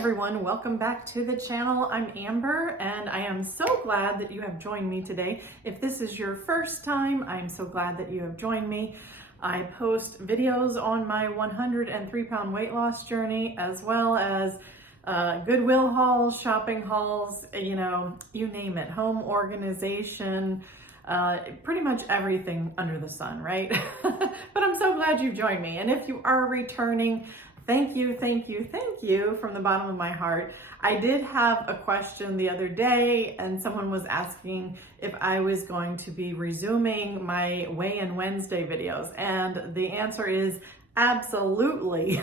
everyone, welcome back to the channel. I'm Amber and I am so glad that you have joined me today. If this is your first time, I'm so glad that you have joined me. I post videos on my 103-pound weight loss journey, as well as Goodwill hauls, shopping hauls, you name it, home organization, pretty much everything under the sun, right? But I'm so glad you've joined me. And if you are returning, thank you from the bottom of my heart. I did have a question the other day and someone was asking if I was going to be resuming my Weigh-In Wednesday videos, and the answer is absolutely.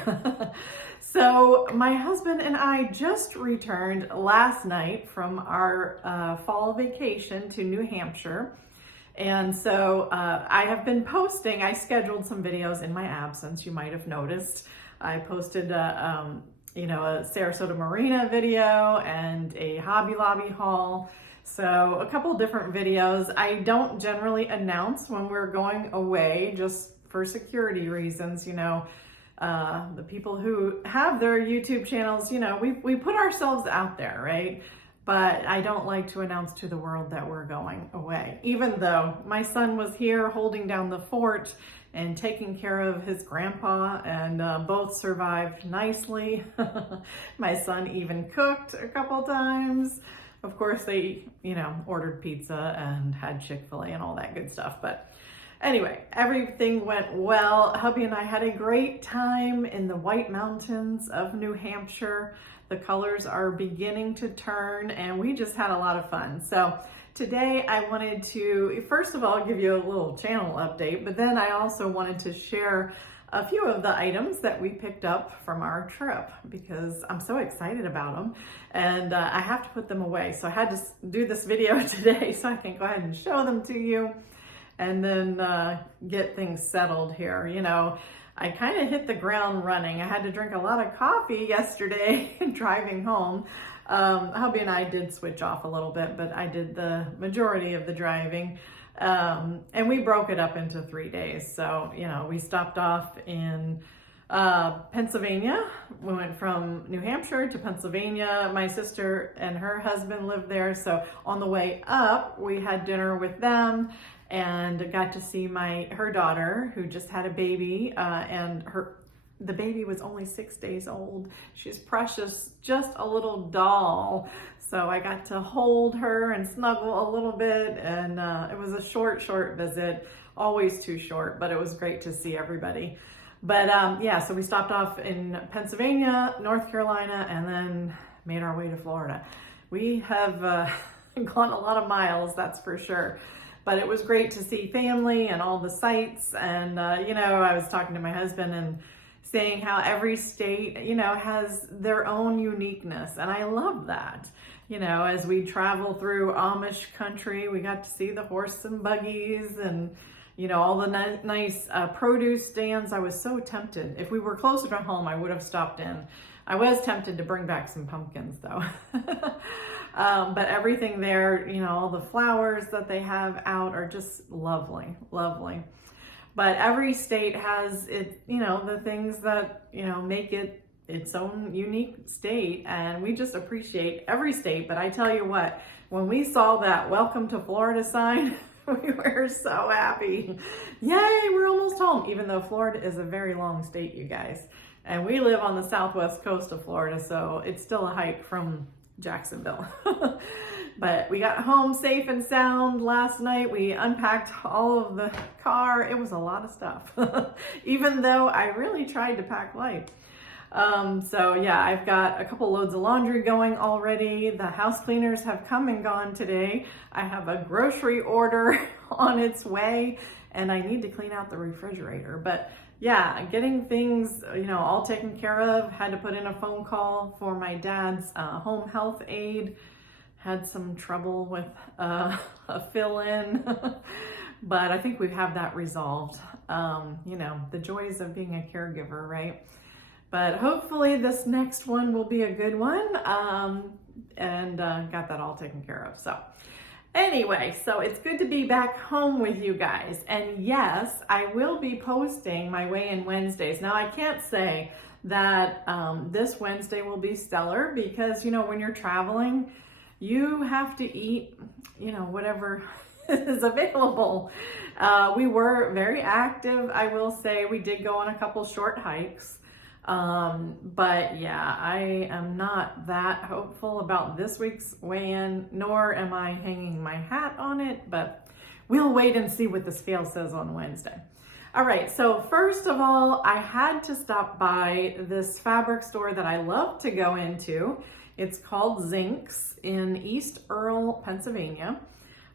So my husband and I just returned last night from our fall vacation to New Hampshire. And so I have been posting, I scheduled some videos in my absence, you might have noticed. I posted a Sarasota Marina video and a Hobby Lobby haul. So a couple different videos. I don't generally announce when we're going away, just for security reasons. The people who have their YouTube channels, we put ourselves out there, right? But I don't like to announce to the world that we're going away, even though my son was here holding down the fort and taking care of his grandpa, and both survived nicely. My son even cooked a couple times. Of course, they, ordered pizza and had Chick-fil-A and all that good stuff. But anyway, everything went well. Hubby and I had a great time in the White Mountains of New Hampshire. The colors are beginning to turn and we just had a lot of fun. So today I wanted to, first of all, give you a little channel update, but then I also wanted to share a few of the items that we picked up from our trip because I'm so excited about them, and I have to put them away. So I had to do this video today so I can go ahead and show them to you and then get things settled here. I kind of hit the ground running. I had to drink a lot of coffee yesterday driving home. Hubby and I did switch off a little bit, but I did the majority of the driving. And we broke it up into 3 days. So, we stopped off in Pennsylvania. We went from New Hampshire to Pennsylvania. My sister and her husband lived there. So on the way up, we had dinner with them and got to see her daughter, who just had a baby, and the baby was only 6 days old. She's precious, just a little doll. So I got to hold her and snuggle a little bit, and it was a short visit, always too short, but it was great to see everybody. But so we stopped off in Pennsylvania, North Carolina, and then made our way to Florida. We have gone a lot of miles, that's for sure. But it was great to see family and all the sights. And, I was talking to my husband and saying how every state, has their own uniqueness. And I love that. As we travel through Amish country, we got to see the horse and buggies and, all the nice produce stands. I was so tempted. If we were closer to home, I would have stopped in. I was tempted to bring back some pumpkins though. But everything there, all the flowers that they have out are just lovely. But every state has the things that, make it its own unique state. And we just appreciate every state. But I tell you what, when we saw that Welcome to Florida sign, we were so happy. Yay, we're almost home. Even though Florida is a very long state, you guys. And we live on the southwest coast of Florida, so it's still a hike from Jacksonville. But we got home safe and sound last night. We unpacked all of the car. It was a lot of stuff, even though I really tried to pack light. I've got a couple loads of laundry going already. The house cleaners have come and gone today. I have a grocery order on its way, and I need to clean out the refrigerator. But yeah, getting things, all taken care of. Had to put in a phone call for my dad's home health aide. Had some trouble with a fill-in, but I think we have that resolved. The joys of being a caregiver, right? But hopefully this next one will be a good one, and got that all taken care of. So anyway, so it's good to be back home with you guys. And yes, I will be posting my Weigh-In Wednesdays. Now I can't say that this Wednesday will be stellar because, you know, when you're traveling, you have to eat, you know, whatever is available. We were very active, I will say. We did go on a couple short hikes. But yeah, I am not that hopeful about this week's weigh-in, nor am I hanging my hat on it, but we'll wait and see what the scale says on Wednesday. All right, so first of all, I had to stop by this fabric store that I love to go into. It's called Zinks in East Earle, Pennsylvania.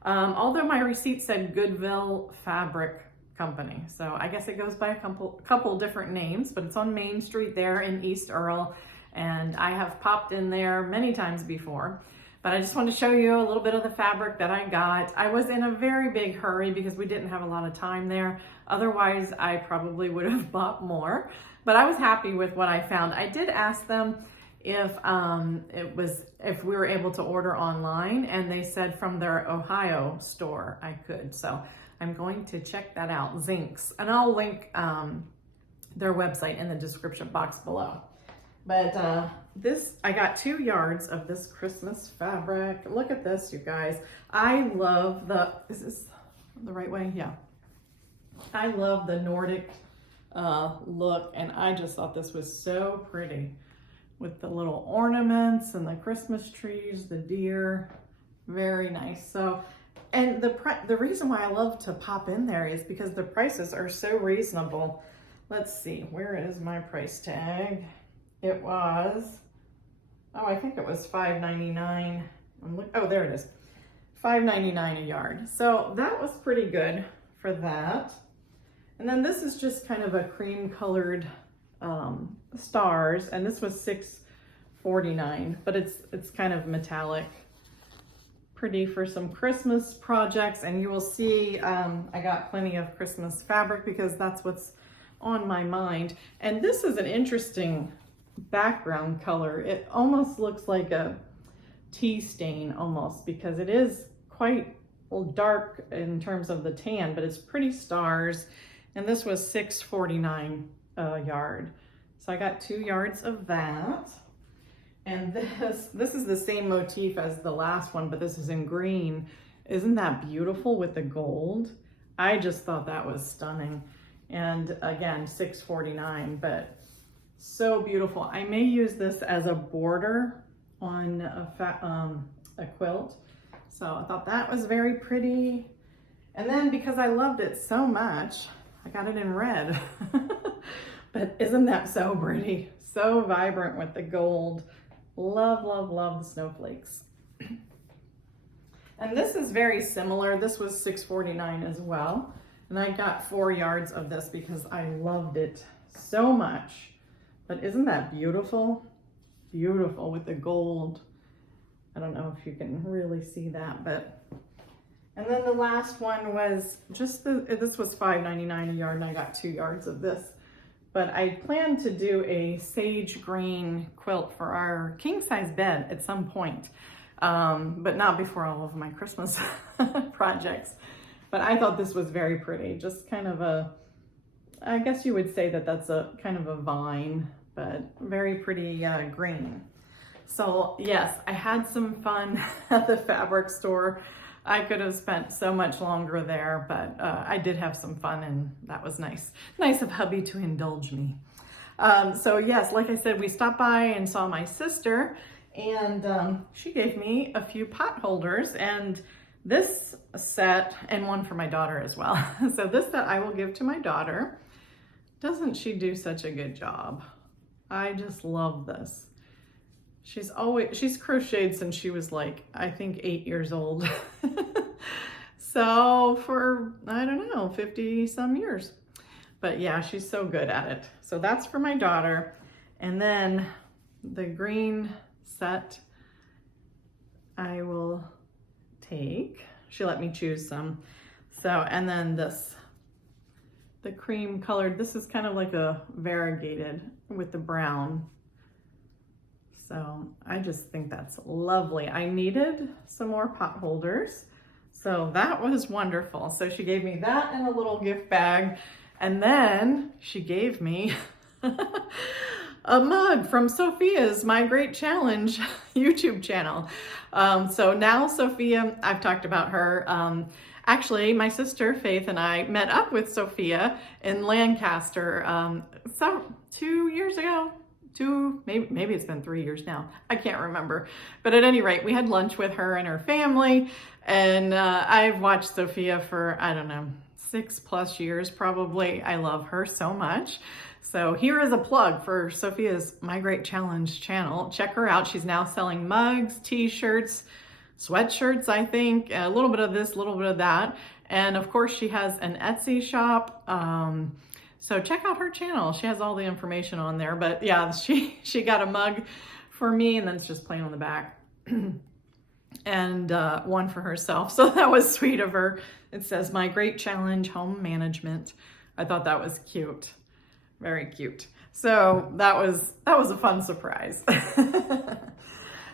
Although my receipt said Goodwill Fabric Company. So I guess it goes by a couple different names, but it's on Main Street there in East Earle. And I have popped in there many times before. But I just want to show you a little bit of the fabric that I got. I was in a very big hurry because we didn't have a lot of time there. Otherwise, I probably would have bought more. But I was happy with what I found. I did ask them if we were able to order online, and they said from their Ohio store I could. So I'm going to check that out, Zinks. And I'll link their website in the description box below. But I got 2 yards of this Christmas fabric. Look at this, you guys. I love is this the right way? Yeah. I love the Nordic look, and I just thought this was so pretty with the little ornaments and the Christmas trees, the deer. Very nice. So, and the reason why I love to pop in there is because the prices are so reasonable. Let's see, where is my price tag? It was, I think it was $5.99. Oh, there it is, $5.99 a yard. So that was pretty good for that. And then this is just kind of a cream colored stars, and this was $6.49, but it's kind of metallic. Pretty for some Christmas projects, and you will see I got plenty of Christmas fabric because that's what's on my mind. And this is an interesting background color. It almost looks like a tea stain almost, because it is quite dark in terms of the tan, but it's pretty stars. And this was $6.49 a yard. So I got 2 yards of that. And this is the same motif as the last one, but this is in green. Isn't that beautiful with the gold? I just thought that was stunning. And again, $6.49, but so beautiful. I may use this as a border on a quilt. So I thought that was very pretty. And then because I loved it so much, I got it in red. But isn't that so pretty? So vibrant with the gold. Love, love, love the snowflakes. And this is very similar. This was $6.49 as well. And I got 4 yards of this because I loved it so much. But isn't that beautiful? Beautiful with the gold. I don't know if you can really see that, but. And then the last one was just this was $5.99 a yard, and I got 2 yards of this. But I plan to do a sage green quilt for our king size bed at some point, but not before all of my Christmas projects. But I thought this was very pretty, just kind of I guess you would say that that's a kind of a vine, but very pretty green. So yes, I had some fun at the fabric store. I could have spent so much longer there, but I did have some fun, and that was nice. Nice of hubby to indulge me. So yes, like I said, we stopped by and saw my sister, and she gave me a few pot holders, and this set, and one for my daughter as well. So this set I will give to my daughter. Doesn't she do such a good job? I just love this. She's crocheted since she was like, I think 8 years old. So for, I don't know, 50 some years. But yeah, she's so good at it. So that's for my daughter. And then the green set I will take. She let me choose some. So, and then this, the cream colored, this is kind of like a variegated with the brown. So I just think that's lovely. I needed some more pot holders. So that was wonderful. So she gave me that in a little gift bag. And then she gave me a mug from Sophia's My Great Challenge YouTube channel. So now Sophia, I've talked about her. Actually, my sister Faith and I met up with Sophia in Lancaster 2 years ago. Maybe it's been 3 years now. I can't remember. But at any rate, we had lunch with her and her family. And I've watched Sophia for, I don't know, 6+ years probably. I love her so much. So here is a plug for Sophia's My Great Challenge channel. Check her out. She's now selling mugs, t-shirts, sweatshirts, I think, a little bit of this, a little bit of that. And of course she has an Etsy shop. So check out her channel. She has all the information on there. But yeah, she got a mug for me, and then it's just plain on the back. And one for herself. So that was sweet of her. It says My Great Challenge Home Management. I thought that was cute. Very cute. So that was a fun surprise.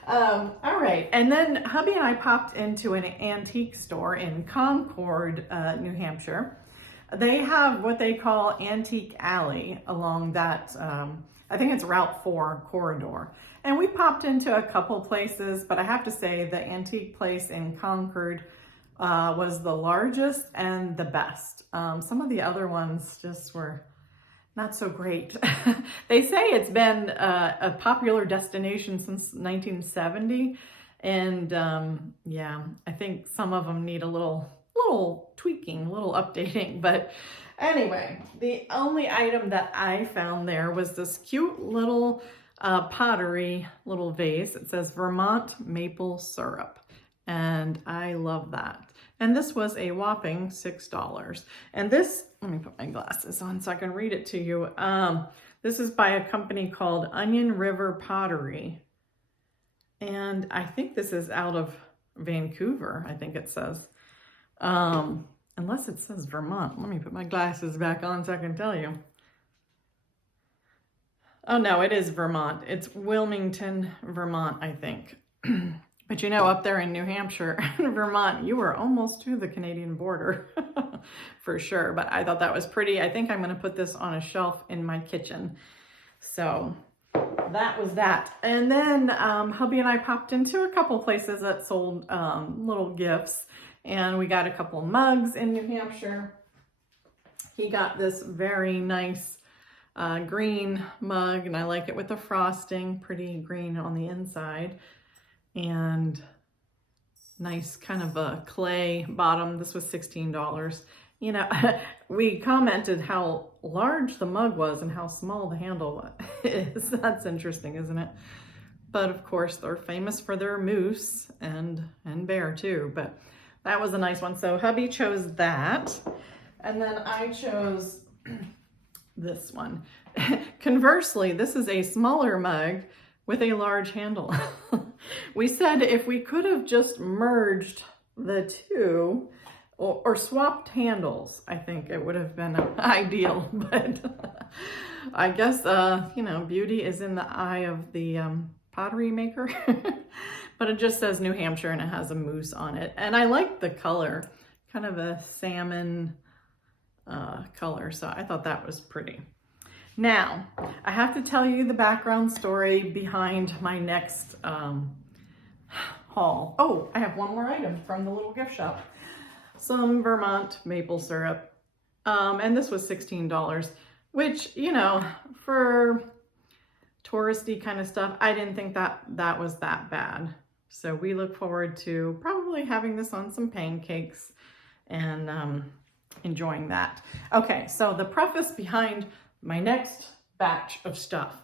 All right. And then hubby and I popped into an antique store in Concord, New Hampshire. They have what they call Antique Alley along that, I think it's Route 4 corridor. And we popped into a couple places, but I have to say the antique place in Concord was the largest and the best. Some of the other ones just were not so great. They say it's been a popular destination since 1970. And yeah, I think some of them need a little tweaking, a little updating. But anyway, the only item that I found there was this cute little pottery little vase. It says Vermont maple syrup. And I love that. And this was a whopping $6. And this, let me put my glasses on so I can read it to you. This is by a company called Onion River Pottery. And I think this is out of Vancouver, I think it says. Unless it says Vermont. Let me put my glasses back on so I can tell you. Oh no, it is Vermont. It's Wilmington, Vermont, I think. But you know, up there in New Hampshire and Vermont, you were almost to the Canadian border for sure. But I thought that was pretty. I think I'm going to put this on a shelf in my kitchen. So that was that. And then hubby and I popped into a couple places that sold little gifts. And we got a couple mugs in New Hampshire. He got this very nice green mug, and I like it with the frosting, pretty green on the inside. And nice kind of a clay bottom. This was $16. You know, we commented how large the mug was and how small the handle is. That's interesting, isn't it? But of course, they're famous for their moose and bear too. But that was a nice one. So hubby chose that. And then I chose this one. Conversely, this is a smaller mug with a large handle. We said if we could have just merged the two or swapped handles, I think it would have been ideal. But I guess, you know, beauty is in the eye of the pottery maker. But it just says New Hampshire and it has a moose on it. And I like the color, kind of a salmon color. So I thought that was pretty. Now, I have to tell you the background story behind my next haul. Oh, I have one more item from the little gift shop. Some Vermont maple syrup. And this was $16, which, you know, for touristy kind of stuff, I didn't think that was that bad. So we look forward to probably having this on some pancakes and enjoying that. Okay, so the preface behind my next batch of stuff.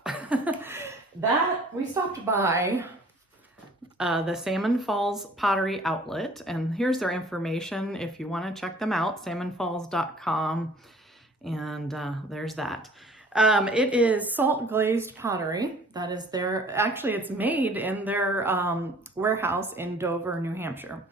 That we stopped by the Salmon Falls Pottery Outlet, and here's their information if you want to check them out, salmonfalls.com, and there's that. It is salt glazed pottery. That is actually it's made in their warehouse in Dover, New Hampshire.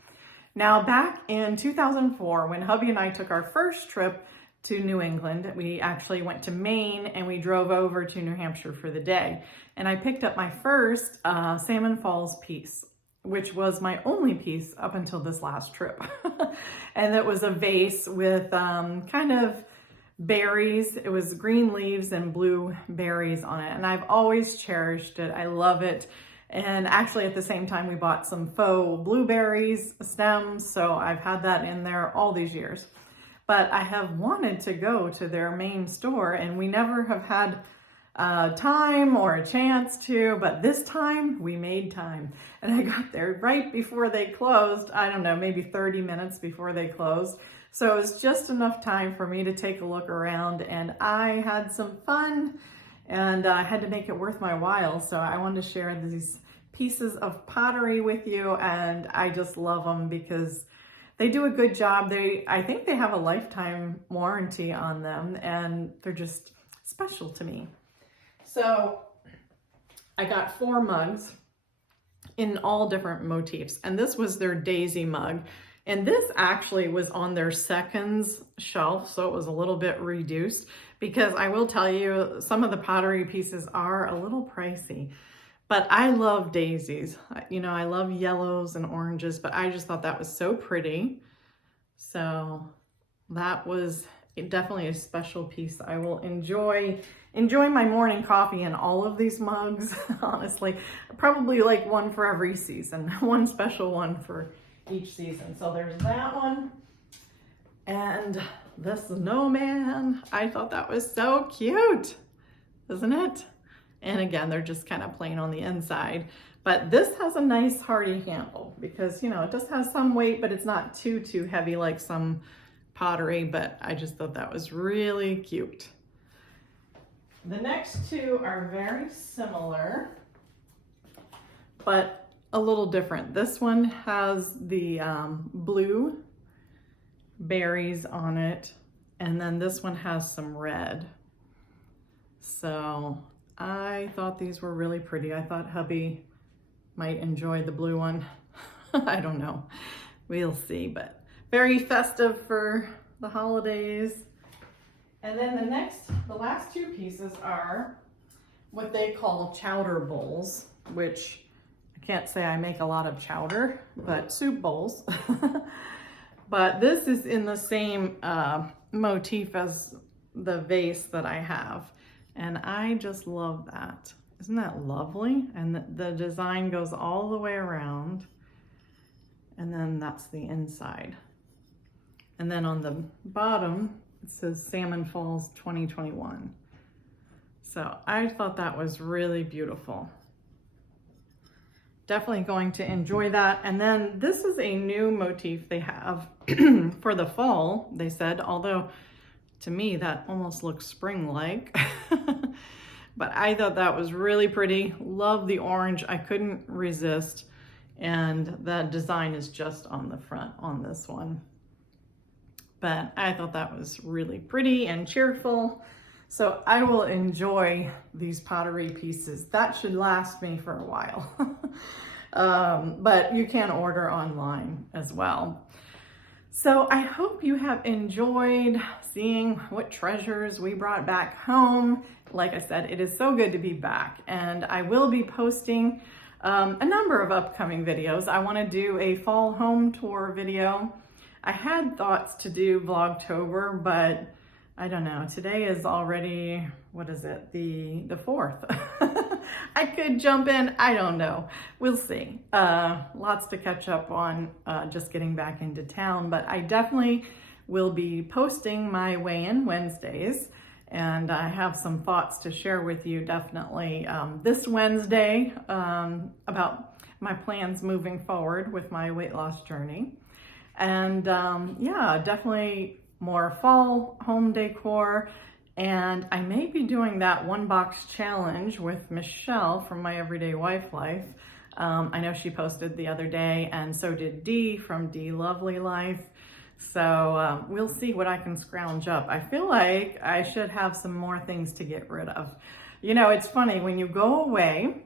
Now back in 2004, when hubby and I took our first trip to New England, we actually went to Maine and we drove over to New Hampshire for the day. And I picked up my first Salmon Falls piece, which was my only piece up until this last trip. And it was a vase with kind of berries. It was green leaves and blue berries on it. And I've always cherished it. I love it. And actually at the same time, we bought some faux blueberries stems. So I've had that in there all these years. But I have wanted to go to their main store and we never have had time or a chance to, but this time we made time. And I got there right before they closed. I don't know, maybe 30 minutes before they closed. So it was just enough time for me to take a look around, and I had some fun, and I had to make it worth my while. So I wanted to share these pieces of pottery with you, and I just love them because they do a good job. I think they have a lifetime warranty on them, and they're just special to me. So I got 4 mugs in all different motifs, and this was their daisy mug. And this actually was on their seconds shelf, so it was a little bit reduced, because I will tell you, some of the pottery pieces are a little pricey. But I love daisies. You know, I love yellows and oranges, but I just thought that was so pretty. So that was definitely a special piece. I will enjoy my morning coffee in all of these mugs, honestly. Probably like one for every season, one special one for each season. So there's that one. And this snowman, I thought that was so cute, isn't it? And again, they're just kind of plain on the inside. But this has a nice hardy handle because, you know, it does have some weight, but it's not too heavy like some pottery. But I just thought that was really cute. The next 2 are very similar, but a little different. This one has the blue berries on it, and then this one has some red. So I thought these were really pretty. I thought hubby might enjoy the blue one. I don't know. We'll see, but very festive for the holidays. And then the last 2 pieces are what they call chowder bowls, which I can't say I make a lot of chowder, but soup bowls. But this is in the same motif as the vase that I have. And I just love that. Isn't that lovely? And the design goes all the way around. And then that's the inside. And then on the bottom, it says Salmon Falls 2021. So I thought that was really beautiful. Definitely going to enjoy that. And then this is a new motif they have for the fall, they said, although to me that almost looks spring-like. But I thought that was really pretty. Love the orange. I couldn't resist. And the design is just on the front on this one. But I thought that was really pretty and cheerful. So I will enjoy these pottery pieces. That should last me for a while. But you can order online as well. So I hope you have enjoyed seeing what treasures we brought back home. Like I said, it is so good to be back, and I will be posting a number of upcoming videos. I want to do a fall home tour video. I had thoughts to do Vlogtober, but I don't know. Today is already, what is it? The 4th. I could jump in. I don't know. We'll see. Lots to catch up on just getting back into town, but I definitely will be posting my weigh-in Wednesdays, and I have some thoughts to share with you definitely this Wednesday about my plans moving forward with my weight loss journey. And yeah, definitely more fall home decor. And I may be doing that 1-box challenge with Michelle from My Everyday Wife Life. I know she posted the other day, and so did Dee from Dee Lovely Life. So we'll see what I can scrounge up. I feel like I should have some more things to get rid of. You know, it's funny when you go away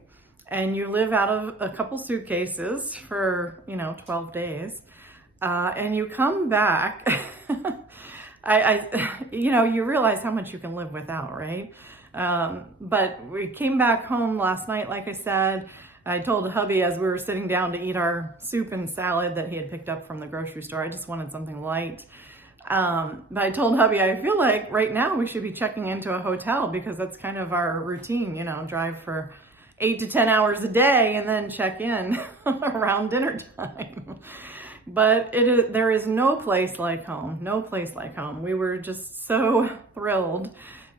and you live out of a couple suitcases for, 12 days, and you come back, you realize how much you can live without, right? But we came back home last night, like I said. I told hubby as we were sitting down to eat our soup and salad that he had picked up from the grocery store, I just wanted something light. But I told hubby, I feel like right now we should be checking into a hotel because that's kind of our routine, you know, drive for 8 to 10 hours a day and then check in around dinner time. But there is no place like home, no place like home. We were just so thrilled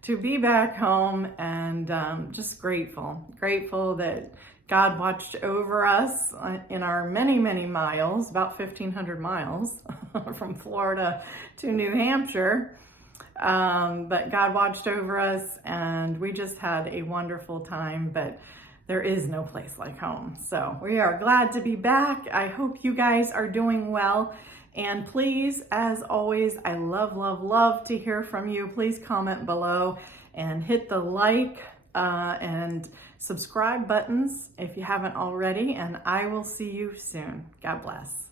to be back home and just grateful that God watched over us in our many, many miles, about 1,500 miles from Florida to New Hampshire. But God watched over us and we just had a wonderful time, but there is no place like home. So we are glad to be back. I hope you guys are doing well. And please, as always, I love to hear from you. Please comment below and hit the like and subscribe buttons if you haven't already. And I will see you soon. God bless.